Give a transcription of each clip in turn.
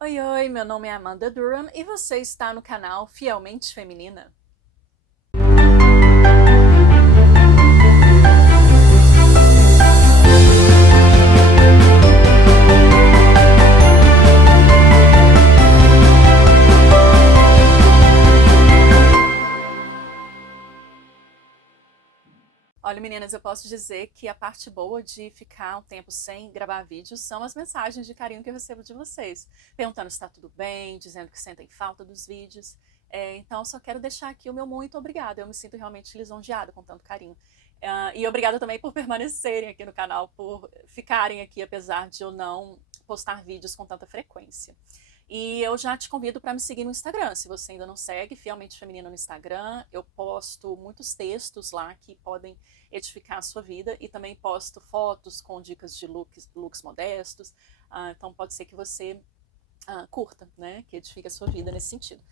Oi, oi, meu nome é Amanda Durham e você está no canal Fielmente Feminina. Olha, meninas, eu posso dizer que a parte boa de ficar um tempo sem gravar vídeos são as mensagens de carinho que eu recebo de vocês, perguntando se está tudo bem, dizendo que sentem falta dos vídeos. Então, só quero deixar aqui o meu muito obrigada. Eu me sinto realmente lisonjeada com tanto carinho. E obrigada também por permanecerem aqui no canal, por ficarem aqui, apesar de eu não postar vídeos com tanta frequência. E eu já te convido para me seguir no Instagram. Se você ainda não segue, Fielmente Feminina no Instagram, eu posto muitos textos lá que podem edificar a sua vida e também posto fotos com dicas de looks modestos. Então pode ser que você curta, né? Que edifique a sua vida nesse sentido.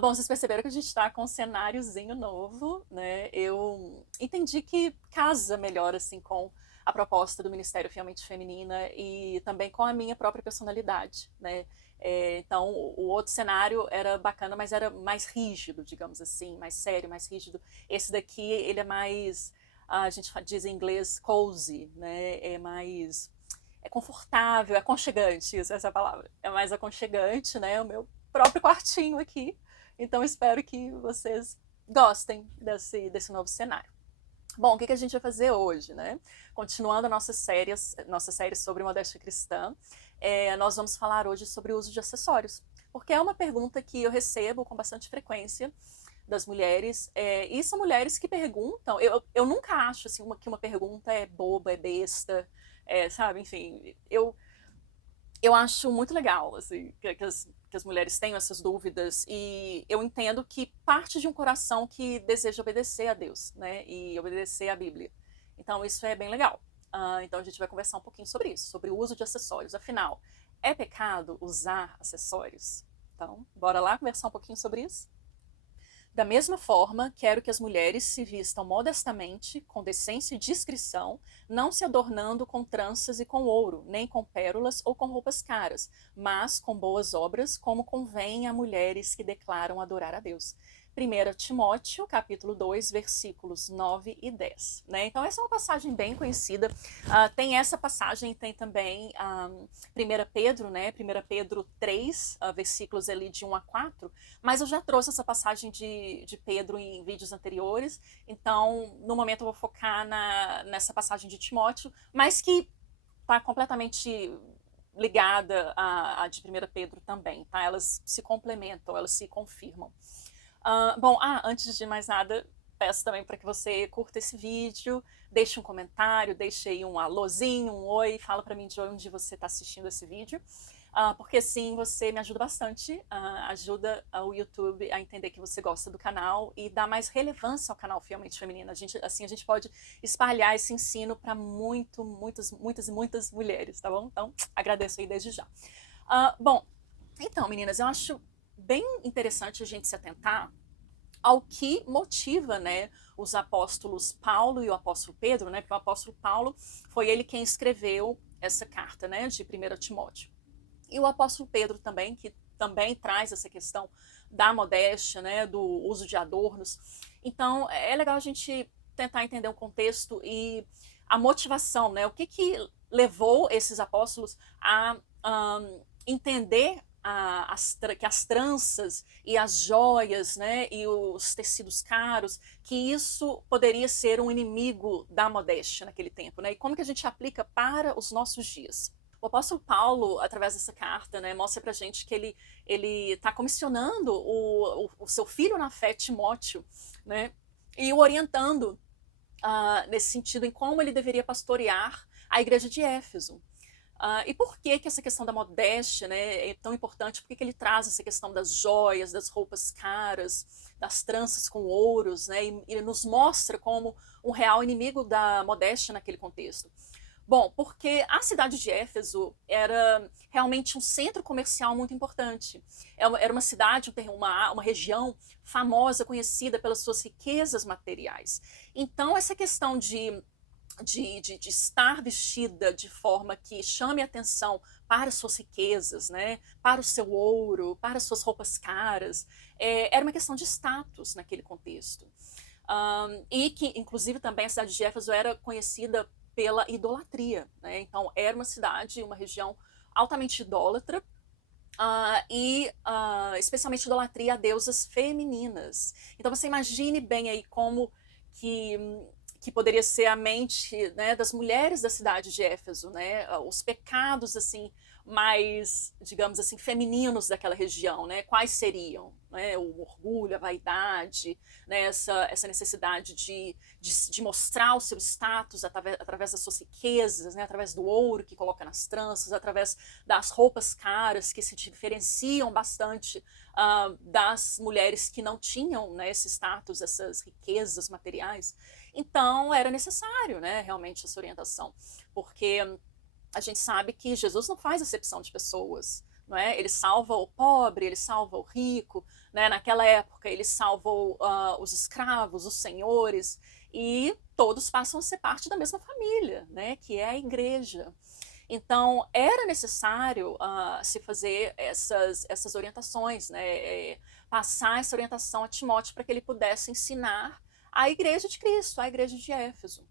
Bom, vocês perceberam que a gente está com um cenáriozinho novo, né? Eu entendi que casa melhor assim com a proposta do Ministério Fielmente Feminina e também com a minha própria personalidade, né? Então, o outro cenário era bacana, mas era mais rígido, digamos assim, mais sério, mais rígido. Esse daqui, ele é mais, a gente diz em inglês, cozy, né? É confortável, é aconchegante, essa é a palavra. É mais aconchegante, né? O meu próprio quartinho aqui. Então, espero que vocês gostem desse novo cenário. Bom, o que a gente vai fazer hoje, né? Continuando a nossa série sobre modéstia cristã, nós vamos falar hoje sobre o uso de acessórios, porque é uma pergunta que eu recebo com bastante frequência das mulheres, e são mulheres que perguntam, eu nunca acho assim, que uma pergunta é boba, é besta, sabe, enfim, eu acho muito legal assim, que as mulheres tenham essas dúvidas, e eu entendo que parte de um coração que deseja obedecer a Deus, né, e obedecer à Bíblia. Então isso é bem legal. Então a gente vai conversar um pouquinho sobre isso, sobre o uso de acessórios. Afinal, é pecado usar acessórios? Então, bora lá conversar um pouquinho sobre isso? Da mesma forma, quero que as mulheres se vistam modestamente, com decência e discrição, não se adornando com tranças e com ouro, nem com pérolas ou com roupas caras, mas com boas obras, como convém a mulheres que declaram adorar a Deus. 1 Timóteo, capítulo 2, versículos 9 e 10. Né? Então, essa é uma passagem bem conhecida. Tem essa passagem, tem também 1 Pedro, né? 1 Pedro 3, versículos ali de 1 a 4, mas eu já trouxe essa passagem de Pedro em vídeos anteriores, então no momento eu vou focar nessa passagem de Timóteo, mas que está completamente ligada à de 1 Pedro também, tá? Elas se complementam, elas se confirmam. Bom, antes de mais nada, peço também para que você curta esse vídeo, deixe um comentário, deixe aí um alôzinho, um oi, fala para mim de onde você está assistindo esse vídeo. Porque assim você me ajuda bastante, ajuda o YouTube a entender que você gosta do canal e dá mais relevância ao canal Fielmente Feminina. Assim a gente pode espalhar esse ensino para muitas mulheres, tá bom? Então, agradeço aí desde já. Bom, então, meninas, eu acho bem interessante a gente se atentar ao que motiva, né, os apóstolos Paulo e o apóstolo Pedro, né, porque o apóstolo Paulo foi ele quem escreveu essa carta, né, de 1 Timóteo. E o apóstolo Pedro também, que também traz essa questão da modéstia, né, do uso de adornos. Então, é legal a gente tentar entender o contexto e a motivação, né, o que levou esses apóstolos a entender que as tranças e as joias, né, e os tecidos caros, que isso poderia ser um inimigo da modéstia naquele tempo, né? E como que a gente aplica para os nossos dias? O apóstolo Paulo, através dessa carta, né, mostra pra gente que ele está comissionando o seu filho na fé, Timóteo, né, e o orientando nesse sentido em como ele deveria pastorear a igreja de Éfeso. E por que essa questão da modéstia, né, é tão importante? Por que ele traz essa questão das joias, das roupas caras, das tranças com ouros, né, e nos mostra como um real inimigo da modéstia naquele contexto? Bom, porque a cidade de Éfeso era realmente um centro comercial muito importante. Era uma cidade, uma região famosa, conhecida pelas suas riquezas materiais. Então, essa questão de estar vestida de forma que chame atenção para as suas riquezas, né, para o seu ouro, para as suas roupas caras, era uma questão de status naquele contexto. E que, inclusive, também a cidade de Éfeso era conhecida pela idolatria, né? Então, era uma cidade, uma região altamente idólatra, especialmente idolatria a deusas femininas. Então, você imagine bem aí como que que poderia ser a mente, né, das mulheres da cidade de Éfeso, né, os pecados assim mais, digamos assim, femininos daquela região, né, quais seriam, né, o orgulho, a vaidade, né, essa necessidade de mostrar o seu status através das suas riquezas, né, através do ouro que coloca nas tranças, através das roupas caras que se diferenciam bastante das mulheres que não tinham, né, esse status, essas riquezas materiais. Então, era necessário, né, realmente, essa orientação, porque a gente sabe que Jesus não faz acepção de pessoas, não é? Ele salva o pobre, ele salva o rico, né? Naquela época ele salva os escravos, os senhores, e todos passam a ser parte da mesma família, né? Que é a igreja. Então, era necessário se fazer essas orientações, né? Passar essa orientação a Timóteo para que ele pudesse ensinar a igreja de Cristo, a igreja de Éfeso.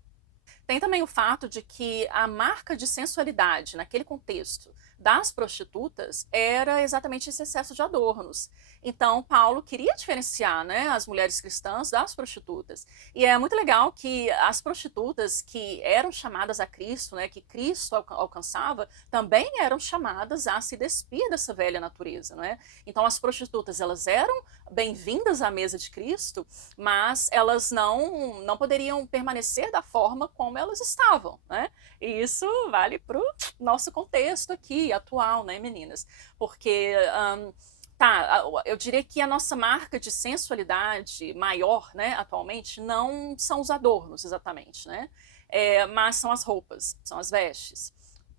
Tem também o fato de que a marca de sensualidade naquele contexto das prostitutas era exatamente esse excesso de adornos. Então, Paulo queria diferenciar, né, as mulheres cristãs das prostitutas. E é muito legal que as prostitutas que eram chamadas a Cristo, né, que Cristo alcançava, também eram chamadas a se despir dessa velha natureza. Né? Então, as prostitutas elas eram bem-vindas à mesa de Cristo, mas elas não poderiam permanecer da forma como elas estavam, né? E isso vale para o nosso contexto aqui, atual, né, meninas? Porque, eu diria que a nossa marca de sensualidade maior, né, atualmente, não são os adornos, exatamente, né? Mas são as roupas, são as vestes,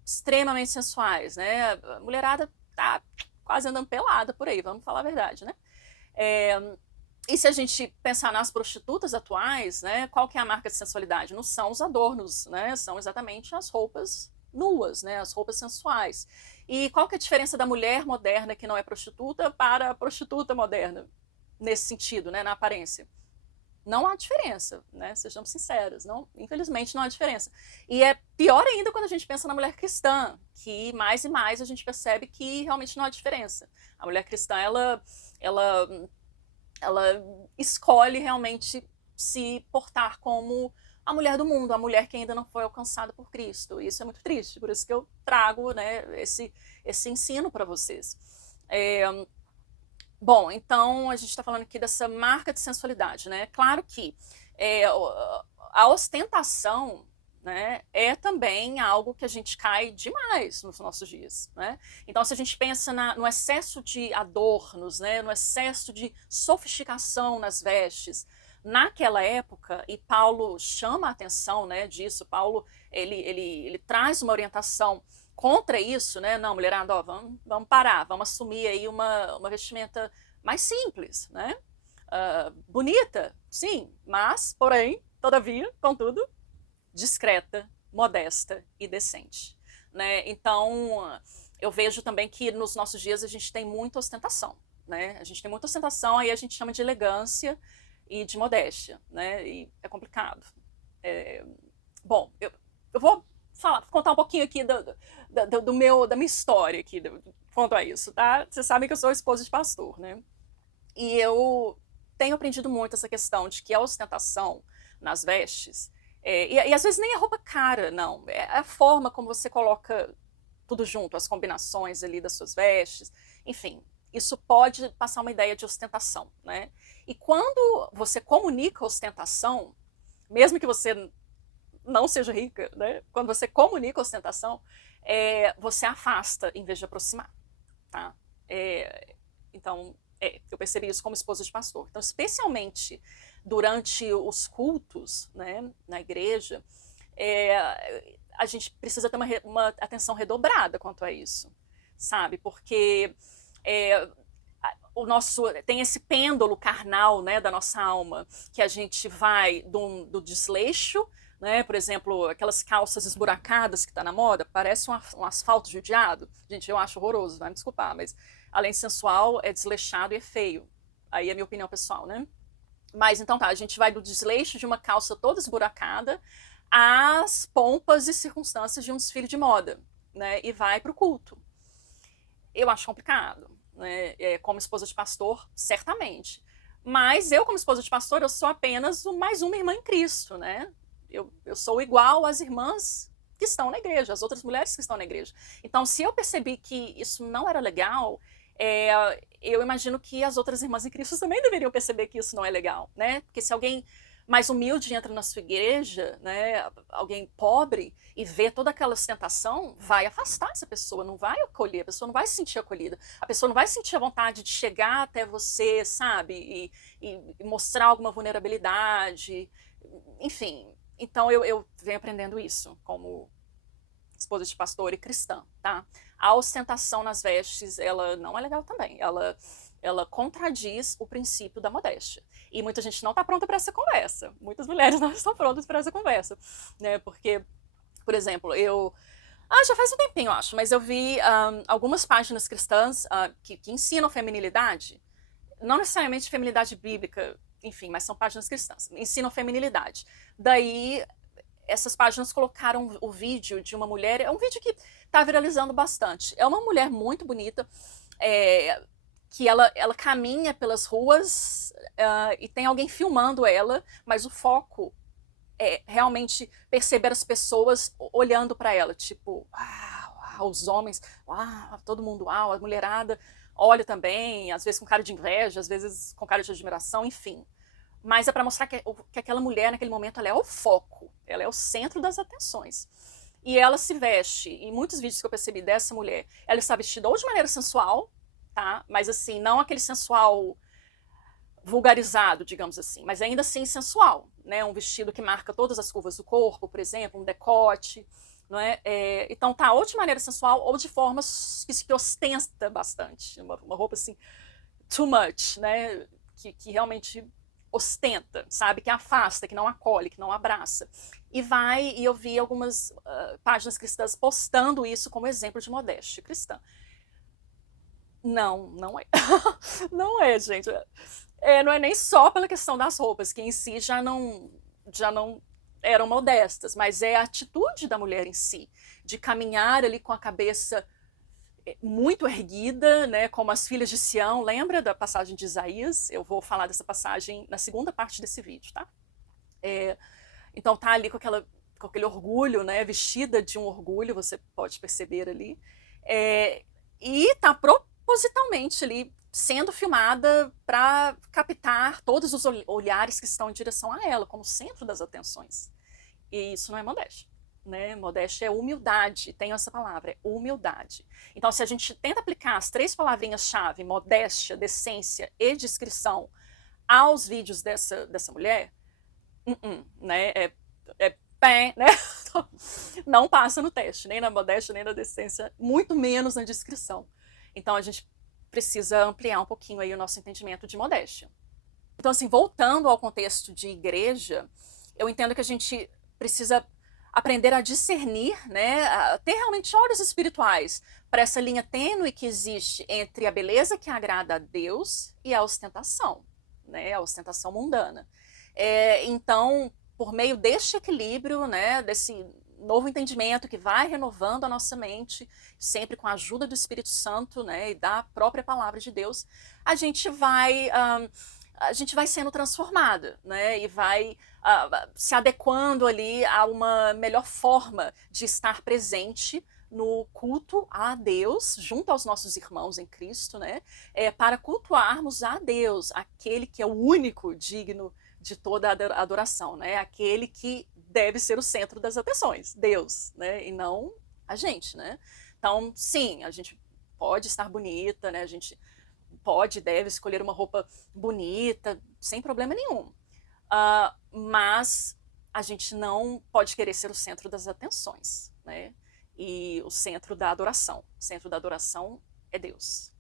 extremamente sensuais, né? A mulherada tá quase andando pelada por aí, vamos falar a verdade, né? E se a gente pensar nas prostitutas atuais, né, qual que é a marca de sensualidade? Não são os adornos, né, são exatamente as roupas nuas, né, as roupas sensuais. E qual que é a diferença da mulher moderna que não é prostituta para a prostituta moderna, nesse sentido, né, na aparência? Não há diferença, né? Sejamos sinceros, não, infelizmente não há diferença. E é pior ainda quando a gente pensa na mulher cristã, que mais e mais a gente percebe que realmente não há diferença. A mulher cristã, ela escolhe realmente se portar como a mulher do mundo, a mulher que ainda não foi alcançada por Cristo. E isso é muito triste, por isso que eu trago, né, esse ensino para vocês. Bom, então a gente está falando aqui dessa marca de sensualidade, né? Claro que a ostentação, né, é também algo que a gente cai demais nos nossos dias, né? Então, se a gente pensa no excesso de adornos, né, no excesso de sofisticação nas vestes, naquela época, e Paulo chama a atenção, né, disso, Paulo ele traz uma orientação contra isso, né? Não, mulherada, ó, vamos parar, vamos assumir aí uma vestimenta mais simples, né? Bonita, sim, mas, porém, todavia, contudo, discreta, modesta e decente, né? Então, eu vejo também que nos nossos dias a gente tem muita ostentação, né? A gente tem muita ostentação, aí a gente chama de elegância e de modéstia, né? E é complicado. Bom, eu vou contar um pouquinho aqui da minha história aqui quanto a isso, tá? Vocês sabem que eu sou esposa de pastor, né? E eu tenho aprendido muito essa questão de que a ostentação nas vestes, e às vezes nem a roupa cara, não, é a forma como você coloca tudo junto, as combinações ali das suas vestes, enfim, isso pode passar uma ideia de ostentação, né? E quando você comunica ostentação, mesmo que você não seja rica, né? Quando você comunica ostentação, você afasta em vez de aproximar, tá? Então, eu percebi isso como esposa de pastor. Então, especialmente durante os cultos, né, na igreja, a gente precisa ter uma atenção redobrada quanto a isso, sabe? Porque tem esse pêndulo carnal, né, da nossa alma, que a gente vai do desleixo, né? Por exemplo, aquelas calças esburacadas que tá na moda, parece um asfalto judiado. Gente, eu acho horroroso, vai me desculpar, mas além de sensual, é desleixado e é feio. Aí é a minha opinião pessoal, né? Mas então tá, a gente vai do desleixo de uma calça toda esburacada às pompas e circunstâncias de um desfile de moda, né? E vai pro culto. Eu acho complicado, né? Como esposa de pastor, certamente. Mas eu, como esposa de pastor, eu sou apenas mais uma irmã em Cristo, né? Eu sou igual às irmãs que estão na igreja, as outras mulheres que estão na igreja. Então, se eu percebi que isso não era legal, eu imagino que as outras irmãs em Cristo também deveriam perceber que isso não é legal, né? Porque se alguém mais humilde entra na sua igreja, né, alguém pobre, e vê toda aquela ostentação, vai afastar essa pessoa, não vai acolher, a pessoa não vai se sentir acolhida, a pessoa não vai sentir a vontade de chegar até você, sabe, e mostrar alguma vulnerabilidade, enfim. Então eu venho aprendendo isso como esposa de pastor e cristã, tá? A ostentação nas vestes, ela não é legal também, ela contradiz o princípio da modéstia. E muita gente não está pronta para essa conversa. Muitas mulheres não estão prontas para essa conversa, né? Porque, por exemplo, já faz um tempinho, eu acho, mas eu vi algumas páginas cristãs que ensinam feminilidade, não necessariamente feminilidade bíblica, enfim, mas são páginas cristãs, ensinam feminilidade. Daí essas páginas colocaram o vídeo de uma mulher, é um vídeo que está viralizando bastante. É uma mulher muito bonita, que ela caminha pelas ruas e tem alguém filmando ela, mas o foco é realmente perceber as pessoas olhando para ela, tipo, uau, os homens, uau, todo mundo, uau, a mulherada olha também, às vezes com cara de inveja, às vezes com cara de admiração, enfim. Mas é para mostrar que aquela mulher, naquele momento, ela é o foco, ela é o centro das atenções. E ela se veste, em muitos vídeos que eu percebi dessa mulher, ela está vestida ou de maneira sensual, tá? Mas assim, não aquele sensual vulgarizado, digamos assim, mas ainda assim sensual, né? Um vestido que marca todas as curvas do corpo, por exemplo, um decote, não é? Então tá ou de maneira sensual ou de forma que ostenta bastante, uma roupa assim, too much, né? Que realmente ostenta, sabe? Que afasta, que não acolhe, que não abraça. E eu vi algumas páginas cristãs postando isso como exemplo de modéstia cristã. Não, não é. Não é, gente. Não é nem só pela questão das roupas, que em si já não eram modestas, mas é a atitude da mulher em si, de caminhar ali com a cabeça muito erguida, né, como as filhas de Sião. Lembra da passagem de Isaías? Eu vou falar dessa passagem na segunda parte desse vídeo, tá? Então tá ali com aquele orgulho, né, vestida de um orgulho, você pode perceber ali, e tá propositalmente ali sendo filmada para captar todos os olhares que estão em direção a ela, como centro das atenções. E isso não é modéstia, né? Modéstia é humildade, tem essa palavra, é humildade. Então, se a gente tenta aplicar as 3 palavrinhas-chave, modéstia, decência e discrição, aos vídeos dessa mulher, né? Pé, né? Não passa no teste, nem na modéstia, nem na decência, muito menos na discrição. Então, a gente precisa ampliar um pouquinho aí o nosso entendimento de modéstia. Então, assim, voltando ao contexto de igreja, eu entendo que a gente precisa aprender a discernir, né, a ter realmente olhos espirituais para essa linha tênue que existe entre a beleza que agrada a Deus e a ostentação, né, a ostentação mundana. Então, por meio deste equilíbrio, né, desse novo entendimento que vai renovando a nossa mente, sempre com a ajuda do Espírito Santo, né, e da própria palavra de Deus, a gente vai sendo transformada, né, e vai se adequando ali a uma melhor forma de estar presente no culto a Deus, junto aos nossos irmãos em Cristo, né, para cultuarmos a Deus, aquele que é o único digno de toda a adoração, né, aquele que deve ser o centro das atenções, Deus, né, e não a gente, né. Então, sim, a gente pode estar bonita, né, a gente pode e deve escolher uma roupa bonita, sem problema nenhum. Mas a gente não pode querer ser o centro das atenções, né? E o centro da adoração. O centro da adoração é Deus.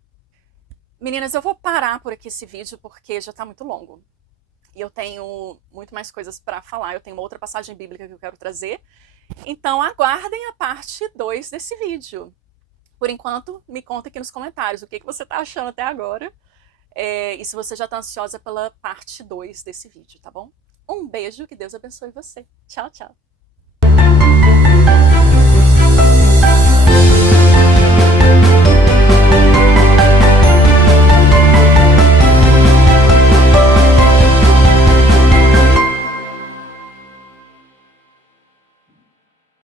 Meninas, eu vou parar por aqui esse vídeo porque já está muito longo. E eu tenho muito mais coisas para falar, eu tenho uma outra passagem bíblica que eu quero trazer. Então aguardem a parte 2 desse vídeo. Por enquanto, me conta aqui nos comentários o que você está achando até agora. E se você já está ansiosa pela parte 2 desse vídeo, tá bom? Um beijo, que Deus abençoe você. Tchau, tchau.